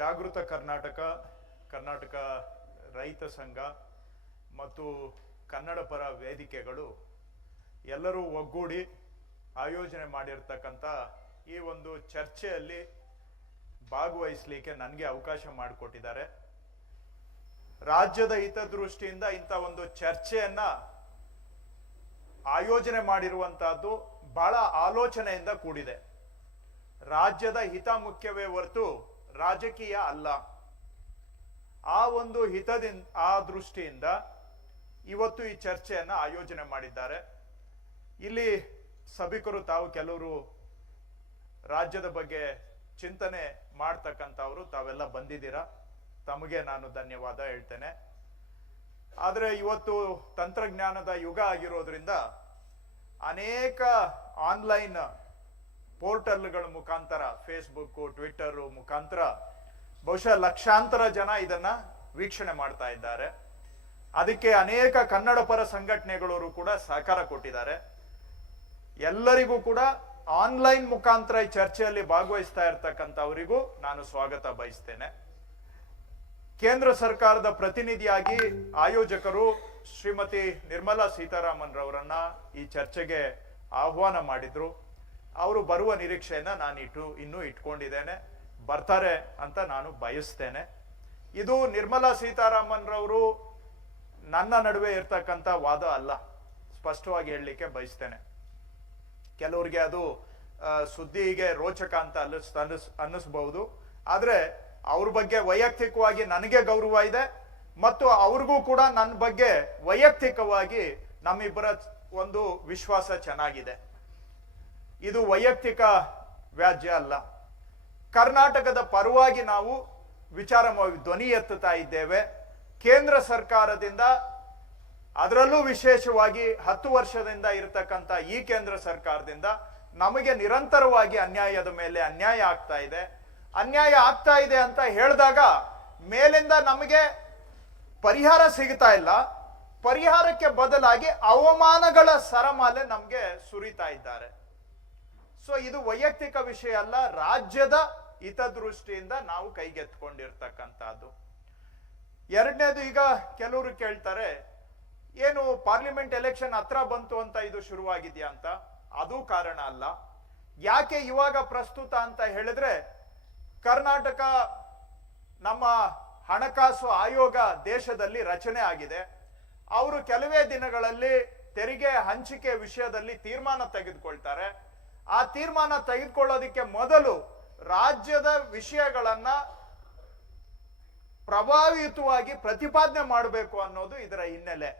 ಜಾಗೃತ ಕರ್ನಾಟಕ ರೈತ ಸಂಘ ಮತ್ತು ಕನ್ನಡ ಪರ ವೇದಿಕೆಗಳು ಎಲ್ಲರೂ ಒಗ್ಗೂಡಿ ಆಯೋಜನೆ ಮಾಡಿರ್ತಕ್ಕಂಥ ಈ ಒಂದು ಚರ್ಚೆಯಲ್ಲಿ ಭಾಗವಹಿಸಲಿಕ್ಕೆ ನನಗೆ ಅವಕಾಶ ಮಾಡಿಕೊಟ್ಟಿದ್ದಾರೆ. ರಾಜ್ಯದ ಹಿತದೃಷ್ಟಿಯಿಂದ ಇಂಥ ಒಂದು ಚರ್ಚೆಯನ್ನ ಆಯೋಜನೆ ಮಾಡಿರುವಂತಹದ್ದು ಬಹಳ ಆಲೋಚನೆಯಿಂದ ಕೂಡಿದೆ. ರಾಜ್ಯದ ಹಿತ ಮುಖ್ಯವೇ ಹೊರತು ರಾಜಕೀಯ ಅಲ್ಲ. ಆ ಒಂದು ಹಿತದಿಂದ ಆ ದೃಷ್ಟಿಯಿಂದ ಇವತ್ತು ಈ ಚರ್ಚೆಯನ್ನ ಆಯೋಜನೆ ಮಾಡಿದ್ದಾರೆ. ಇಲ್ಲಿ ಸಭಿಕರು ತಾವು ಕೆಲವರು ರಾಜ್ಯದ ಬಗ್ಗೆ ಚಿಂತನೆ ಮಾಡ್ತಕ್ಕಂಥವ್ರು ತಾವೆಲ್ಲ ಬಂದಿದ್ದೀರಾ, ತಮಗೆ ನಾನು ಧನ್ಯವಾದ ಹೇಳ್ತೇನೆ. ಆದರೆ ಇವತ್ತು ತಂತ್ರಜ್ಞಾನದ ಯುಗ ಆಗಿರೋದ್ರಿಂದ ಅನೇಕ ಆನ್ಲೈನ್ ಪೋರ್ಟಲ್ಗಳ ಮುಖಾಂತರ ಫೇಸ್ಬುಕ್, ಟ್ವಿಟರ್ ಮುಖಾಂತರ ಬಹುಶಃ ಲಕ್ಷಾಂತರ ಜನ ಇದನ್ನ ವೀಕ್ಷಣೆ ಮಾಡ್ತಾ ಇದ್ದಾರೆ. ಅದಕ್ಕೆ ಅನೇಕ ಕನ್ನಡ ಪರ ಸಂಘಟನೆಗಳವರು ಕೂಡ ಸಹಕಾರ ಕೊಟ್ಟಿದ್ದಾರೆ. ಎಲ್ಲರಿಗೂ ಕೂಡ ಆನ್ಲೈನ್ ಮುಖಾಂತರ ಈ ಚರ್ಚೆಯಲ್ಲಿ ಭಾಗವಹಿಸ್ತಾ ಇರ್ತಕ್ಕಂಥವರಿಗೂ ನಾನು ಸ್ವಾಗತ ಬಯಸ್ತೇನೆ. ಕೇಂದ್ರ ಸರ್ಕಾರದ ಪ್ರತಿನಿಧಿಯಾಗಿ ಆಯೋಜಕರು ಶ್ರೀಮತಿ ನಿರ್ಮಲಾ ಸೀತಾರಾಮನ್ ರವರನ್ನ ಈ ಚರ್ಚೆಗೆ ಆಹ್ವಾನ ಮಾಡಿದ್ರು. ಅವರು ಬರುವ ನಿರೀಕ್ಷೆಯನ್ನ ನಾನು ಇನ್ನೂ ಇಟ್ಕೊಂಡಿದ್ದೇನೆ, ಬರ್ತಾರೆ ಅಂತ ನಾನು ಬಯಸ್ತೇನೆ. ಇದು ನಿರ್ಮಲಾ ಸೀತಾರಾಮನ್ ರವರು ನನ್ನ ನಡುವೆ ಇರ್ತಕ್ಕಂಥ ವಾದ ಅಲ್ಲ, ಸ್ಪಷ್ಟವಾಗಿ ಹೇಳಲಿಕ್ಕೆ ಬಯಸ್ತೇನೆ. ಕೆಲವರಿಗೆ ಅದು ಸುದ್ದಿಗೆ ರೋಚಕ ಅಂತ ಅನ್ನಿಸ್ಬಹುದು. ಆದ್ರೆ ಅವ್ರ ಬಗ್ಗೆ ವೈಯಕ್ತಿಕವಾಗಿ ನನಗೆ ಗೌರವ ಇದೆ ಮತ್ತು ಅವ್ರಿಗೂ ಕೂಡ ನನ್ನ ಬಗ್ಗೆ ವೈಯಕ್ತಿಕವಾಗಿ ನಮ್ಮಿಬ್ಬರ ಒಂದು ವಿಶ್ವಾಸ ಚೆನ್ನಾಗಿದೆ. ಇದು ವೈಯಕ್ತಿಕ ವ್ಯಾಜ್ಯ ಅಲ್ಲ. ಕರ್ನಾಟಕದ ಪರವಾಗಿ ನಾವು ಧ್ವನಿ ಎತ್ತುತ್ತಾ ಇದ್ದೇವೆ. ಕೇಂದ್ರ ಸರ್ಕಾರದಿಂದ, ಅದರಲ್ಲೂ ವಿಶೇಷವಾಗಿ 10 ವರ್ಷದಿಂದ ಇರತಕ್ಕಂಥ ಈ ಕೇಂದ್ರ ಸರ್ಕಾರದಿಂದ ನಮಗೆ ನಿರಂತರವಾಗಿ ಅನ್ಯಾಯದ ಮೇಲೆ ಅನ್ಯಾಯ ಆಗ್ತಾ ಇದೆ ಅಂತ ಹೇಳಿದಾಗ ಮೇಲಿಂದ ನಮಗೆ ಪರಿಹಾರ ಸಿಗ್ತಾ ಇಲ್ಲ. ಪರಿಹಾರಕ್ಕೆ ಬದಲಾಗಿ ಅವಮಾನಗಳ ಸರಮಾಲೆ ನಮಗೆ ಸುರಿತಾ ಇದ್ದಾರೆ. ಸೊ ಇದು ವೈಯಕ್ತಿಕ ವಿಷಯ ಅಲ್ಲ, ರಾಜ್ಯದ ಹಿತದೃಷ್ಟಿಯಿಂದ ನಾವು ಕೈಗೆತ್ಕೊಂಡಿರ್ತಕ್ಕಂಥದ್ದು. ಎರಡನೇದು, ಈಗ ಕೆಲವರು ಕೇಳ್ತಾರೆ ಏನು ಪಾರ್ಲಿಮೆಂಟ್ ಎಲೆಕ್ಷನ್ ಹತ್ರ ಬಂತು ಅಂತ ಇದು ಶುರುವಾಗಿದೆಯಾ ಅಂತ. ಅದು ಕಾರಣ ಅಲ್ಲ. ಯಾಕೆ ಇವಾಗ ಪ್ರಸ್ತುತ ಅಂತ ಹೇಳಿದ್ರೆ, ಕರ್ನಾಟಕ ನಮ್ಮ ಹಣಕಾಸು ಆಯೋಗ ದೇಶದಲ್ಲಿ ರಚನೆ ಆಗಿದೆ. ಅವರು ಕೆಲವೇ ದಿನಗಳಲ್ಲಿ ತೆರಿಗೆ ಹಂಚಿಕೆ ವಿಷಯದಲ್ಲಿ ತೀರ್ಮಾನ ತೆಗೆದುಕೊಳ್ತಾರೆ. ಆ ತೀರ್ಮಾನ ತೆಗೆದುಕೊಳ್ಳೋದಕ್ಕೆ ಮೊದಲು ರಾಜ್ಯದ ವಿಷಯಗಳನ್ನ ಪ್ರಭಾವಿತವಾಗಿ ಪ್ರತಿಪಾದನೆ ಮಾಡಬೇಕು ಅನ್ನೋದು ಇದರ ಹಿನ್ನೆಲೆ.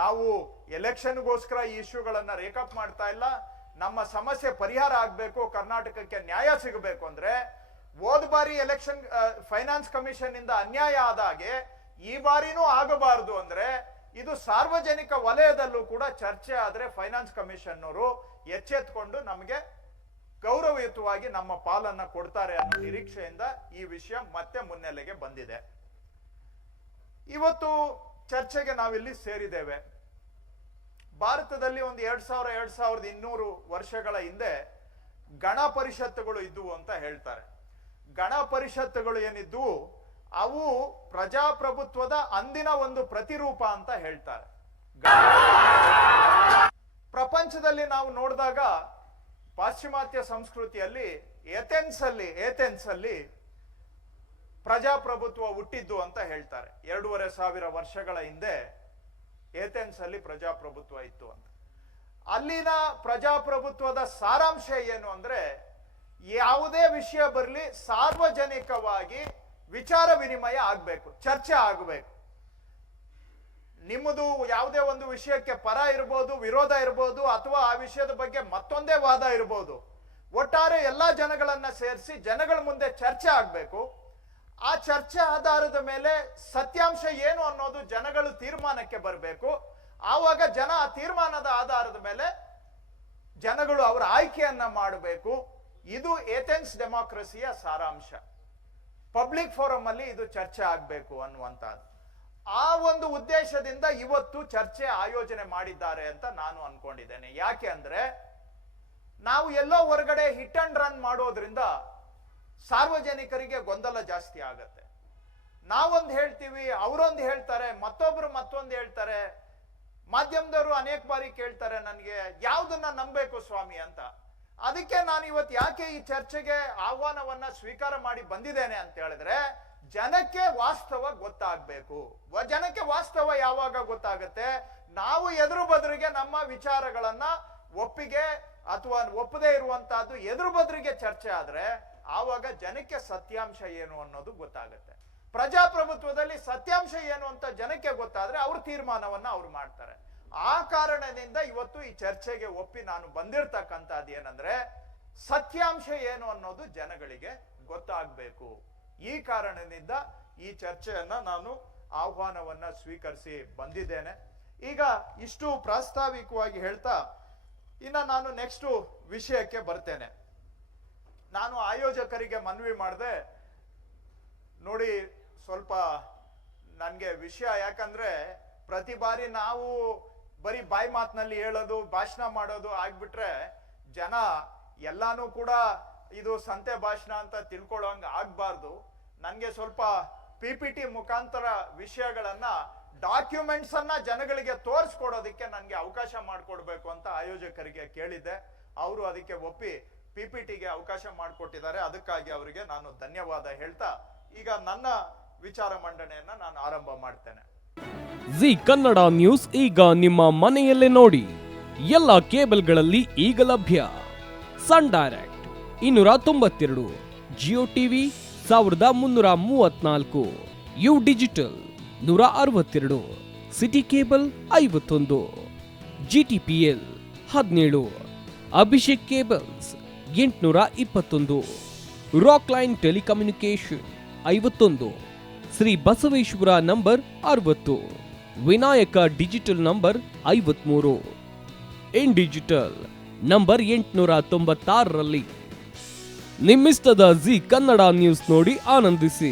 ನಾವು ಎಲೆಕ್ಷನ್ಗೋಸ್ಕರ ಈ ಇಶ್ಯೂಗಳನ್ನ ರೇಕಪ್ ಮಾಡ್ತಾ ಇಲ್ಲ. ನಮ್ಮ ಸಮಸ್ಯೆ ಪರಿಹಾರ ಆಗ್ಬೇಕು, ಕರ್ನಾಟಕಕ್ಕೆ ನ್ಯಾಯ ಸಿಗಬೇಕು ಅಂದ್ರೆ, ಹೋದ ಬಾರಿ ಎಲೆಕ್ಷನ್ ಫೈನಾನ್ಸ್ ಕಮಿಷನ್ ಇಂದ ಅನ್ಯಾಯ ಆದಾಗೆ ಈ ಬಾರಿನೂ ಆಗಬಾರದು ಅಂದ್ರೆ, ಇದು ಸಾರ್ವಜನಿಕ ವಲಯದಲ್ಲೂ ಕೂಡ ಚರ್ಚೆ ಆದ್ರೆ ಫೈನಾನ್ಸ್ ಕಮಿಷನ್ ಅವರು ಎಚ್ಚೆತ್ಕೊಂಡು ನಮಗೆ ಗೌರವಯುತವಾಗಿ ನಮ್ಮ ಪಾಲನ್ನ ಕೊಡ್ತಾರೆ ಅನ್ನೋ ನಿರೀಕ್ಷೆಯಿಂದ ಈ ವಿಷಯ ಮತ್ತೆ ಮುನ್ನೆಲೆಗೆ ಬಂದಿದೆ. ಇವತ್ತು ಚರ್ಚೆಗೆ ನಾವಿಲ್ಲಿ ಸೇರಿದ್ದೇವೆ. ಭಾರತದಲ್ಲಿ ಒಂದು 2200 ವರ್ಷಗಳ ಹಿಂದೆ ಗಣ ಪರಿಷತ್ತುಗಳು ಇದ್ದುವು ಅಂತ ಹೇಳ್ತಾರೆ. ಗಣ ಪರಿಷತ್ತುಗಳು ಏನಿದ್ವು ಅವು ಪ್ರಜಾಪ್ರಭುತ್ವದ ಅಂದಿನ ಒಂದು ಪ್ರತಿರೂಪ ಅಂತ ಹೇಳ್ತಾರೆ. ಪ್ರಪಂಚದಲ್ಲಿ ನಾವು ನೋಡಿದಾಗ ಪಾಶ್ಚಿಮಾತ್ಯ ಸಂಸ್ಕೃತಿಯಲ್ಲಿ ಏಥೆನ್ಸ್ ಅಲ್ಲಿ ಪ್ರಜಾಪ್ರಭುತ್ವ ಹುಟ್ಟಿದ್ದು ಅಂತ ಹೇಳ್ತಾರೆ. 2500 ವರ್ಷಗಳ ಹಿಂದೆ ಏಥೆನ್ಸ್ ಅಲ್ಲಿ ಪ್ರಜಾಪ್ರಭುತ್ವ ಇತ್ತು ಅಂತ. ಅಲ್ಲಿನ ಪ್ರಜಾಪ್ರಭುತ್ವದ ಸಾರಾಂಶ ಏನು ಅಂದ್ರೆ, ಯಾವುದೇ ವಿಷಯ ಬರಲಿ ಸಾರ್ವಜನಿಕವಾಗಿ ವಿಚಾರ ವಿನಿಮಯ ಆಗ್ಬೇಕು, ಚರ್ಚೆ ಆಗಬೇಕು. ನಿಮ್ಮದು ಯಾವುದೇ ಒಂದು ವಿಷಯಕ್ಕೆ ಪರ ಇರ್ಬೋದು, ವಿರೋಧ ಇರ್ಬೋದು, ಅಥವಾ ಆ ವಿಷಯದ ಬಗ್ಗೆ ಮತ್ತೊಂದೇ ವಾದ ಇರ್ಬೋದು. ಒಟ್ಟಾರೆ ಎಲ್ಲಾ ಜನಗಳನ್ನ ಸೇರಿಸಿ ಜನಗಳ ಮುಂದೆ ಚರ್ಚೆ ಆಗ್ಬೇಕು. ಆ ಚರ್ಚೆ ಆಧಾರದ ಮೇಲೆ ಸತ್ಯಾಂಶ ಏನು ಅನ್ನೋದು ಜನಗಳು ತೀರ್ಮಾನಕ್ಕೆ ಬರಬೇಕು. ಆವಾಗ ಜನ ಆ ತೀರ್ಮಾನದ ಆಧಾರದ ಮೇಲೆ ಜನಗಳು ಅವರ ಆಯ್ಕೆಯನ್ನ ಮಾಡಬೇಕು. ಇದು ಏಥೆನ್ಸ್ ಡೆಮಾಕ್ರಸಿಯ ಸಾರಾಂಶ. ಪಬ್ಲಿಕ್ ಫೋರಂ ಅಲ್ಲಿ ಇದು ಚರ್ಚೆ ಆಗ್ಬೇಕು ಅನ್ನುವಂಥದ್ದು. ಆ ಒಂದು ಉದ್ದೇಶದಿಂದ ಇವತ್ತು ಚರ್ಚೆ ಆಯೋಜನೆ ಮಾಡಿದ್ದಾರೆ ಅಂತ ನಾನು ಅನ್ಕೊಂಡಿದ್ದೇನೆ. ಯಾಕೆ ಅಂದ್ರೆ, ನಾವು ಎಲ್ಲೋ ಹೊರಗಡೆ ಹಿಟ್ ಅಂಡ್ ರನ್ ಮಾಡೋದ್ರಿಂದ ಸಾರ್ವಜನಿಕರಿಗೆ ಗೊಂದಲ ಜಾಸ್ತಿ ಆಗತ್ತೆ. ನಾವೊಂದು ಹೇಳ್ತೀವಿ, ಅವರೊಂದು ಹೇಳ್ತಾರೆ, ಮತ್ತೊಬ್ರು ಮತ್ತೊಂದು ಹೇಳ್ತಾರೆ. ಮಾಧ್ಯಮದವರು ಅನೇಕ ಬಾರಿ ಕೇಳ್ತಾರೆ ನನಗೆ, ಯಾವ್ದನ್ನ ನಂಬಬೇಕು ಸ್ವಾಮಿ ಅಂತ. ಅದಕ್ಕೆ ನಾನು ಇವತ್ತು ಯಾಕೆ ಈ ಚರ್ಚೆಗೆ ಆಹ್ವಾನವನ್ನ ಸ್ವೀಕಾರ ಮಾಡಿ ಬಂದಿದ್ದೇನೆ ಅಂತ ಹೇಳಿದ್ರೆ, ಜನಕ್ಕೆ ವಾಸ್ತವ ಗೊತ್ತಾಗ್ಬೇಕು. ಜನಕ್ಕೆ ವಾಸ್ತವ ಯಾವಾಗ ಗೊತ್ತಾಗುತ್ತೆ? ನಾವು ಎದುರು ಬದುರಿಗೆ ನಮ್ಮ ವಿಚಾರಗಳನ್ನ ಒಪ್ಪಿಗೆ ಅಥವಾ ಒಪ್ಪದೇ ಇರುವಂತಹದ್ದು ಎದುರು ಬದುರಿಗೆ ಚರ್ಚೆ ಆದ್ರೆ ಆವಾಗ ಜನಕ್ಕೆ ಸತ್ಯಾಂಶ ಏನು ಅನ್ನೋದು ಗೊತ್ತಾಗುತ್ತೆ. ಪ್ರಜಾಪ್ರಭುತ್ವದಲ್ಲಿ ಸತ್ಯಾಂಶ ಏನು ಅಂತ ಜನಕ್ಕೆ ಗೊತ್ತಾದ್ರೆ ಅವ್ರ ತೀರ್ಮಾನವನ್ನ ಅವ್ರು ಮಾಡ್ತಾರೆ. ಆ ಕಾರಣದಿಂದ ಇವತ್ತು ಈ ಚರ್ಚೆಗೆ ಒಪ್ಪಿ ನಾನು ಬಂದಿರತಕ್ಕಂಥದ್ದು ಏನಂದ್ರೆ, ಸತ್ಯಾಂಶ ಏನು ಅನ್ನೋದು ಜನಗಳಿಗೆ ಗೊತ್ತಾಗಬೇಕು. ಈ ಕಾರಣದಿಂದ ಈ ಚರ್ಚೆಯನ್ನ ನಾನು ಆಹ್ವಾನವನ್ನ ಸ್ವೀಕರಿಸಿ ಬಂದಿದ್ದೇನೆ. ಈಗ ಇಷ್ಟು ಪ್ರಾಸ್ತಾವಿಕವಾಗಿ ಹೇಳ್ತಾ ಇನ್ನ ನಾನು ನೆಕ್ಸ್ಟ್ ವಿಷಯಕ್ಕೆ ಬರ್ತೇನೆ. ನಾನು ಆಯೋಜಕರಿಗೆ ಮನವಿ ಮಾಡಿದೆ, ನೋಡಿ ಸ್ವಲ್ಪ ನನಗೆ ವಿಷಯ, ಯಾಕಂದ್ರೆ ಪ್ರತಿ ಬಾರಿ ನಾವು ಬರೀ ಬಾಯಿ ಮಾತಿನಲ್ಲಿ ಹೇಳೋದು, ಭಾಷಣ ಮಾಡೋದು ಆಗ್ಬಿಟ್ರೆ ಜನ ಎಲ್ಲಾನು ಕೂಡ ಇದು ಸಂತೆ ಭಾಷಣ ಅಂತ ತಿಳ್ಕೊಳ್ಳೋಂಗ ಆಗ್ಬಾರ್ದು. ನನಗೆ ಸ್ವಲ್ಪ PPT ಮುಖಾಂತರ ವಿಷಯಗಳನ್ನ, ಡಾಕ್ಯುಮೆಂಟ್ಸ್ ಅನ್ನ ಜನಗಳಿಗೆ ತೋರಿಸ್ಕೊಡೋದಕ್ಕೆ ನನಗೆ ಅವಕಾಶ ಮಾಡಿಕೊಡ್ಬೇಕು ಅಂತ ಆಯೋಜಕರಿಗೆ ಕೇಳಿದ್ದೆ. ಅವರು ಅದಕ್ಕೆ ಒಪ್ಪಿ PPTಗೆ ಅವಕಾಶ ಮಾಡಿಕೊಟ್ಟಿದ್ದಾರೆ. ಅದಕ್ಕಾಗಿ ಅವರಿಗೆ ನಾನು ಧನ್ಯವಾದ ಹೇಳ್ತಾ ಈಗ ನನ್ನ ವಿಚಾರ ಮಂಡನೆಯನ್ನ ನಾನು ಆರಂಭ ಮಾಡ್ತೇನೆ. ಜಿ ಕನ್ನಡ ನ್ಯೂಸ್ ಈಗ ನಿಮ್ಮ ಮನೆಯಲ್ಲೇ ನೋಡಿ. ಎಲ್ಲ ಕೇಬಲ್ಗಳಲ್ಲಿ ಈಗ ಲಭ್ಯ. Sun Direct 292, Jio TV 1334, U digital 162, City Cable 51, GTPL 17, Abhishek cables 821, Rock Line Telecommunication 51, Shri Basaveshwara number 60, Vinayaka digital number 53, in digital number 896ರಲ್ಲಿ. ನಿಮ್ಮಿಸ್ತದ ಜಿ ಕನ್ನಡ ನ್ಯೂಸ್ ನೋಡಿ ಆನಂದಿಸಿ.